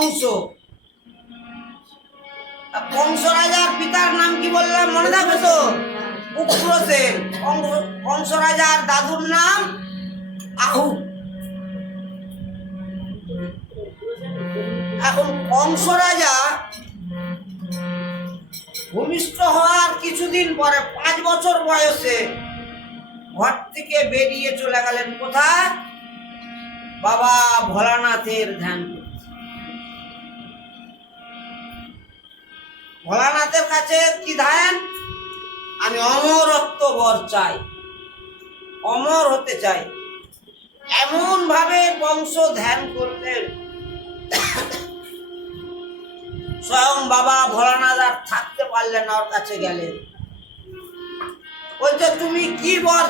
কংস। কংস রাজার পিতার নাম কি বললাম মনে থাকবে তো? উগ্রসেন। কংস রাজার দাদুর নাম আহু। এখন কংস রাজা ভূমিষ্ঠ হওয়ার কিছুদিন পরে 5 বছর বয়সে ঘর থেকে বেরিয়ে চলে গেলেন কোথায়? বাবা ভোলানাথের ধ্যান করতে। ভোলানাথের কাছে কি ধ্যান? আমি অমরত্ব বর চাই, অমর হতে চাই। এমন ভাবে কংস ধ্যান করলেন, স্বয়ং বাবা ভোলানাথ আর থাকতে পারলেন না, ওর কাছে গেলেন। বলছে তুমি কি বর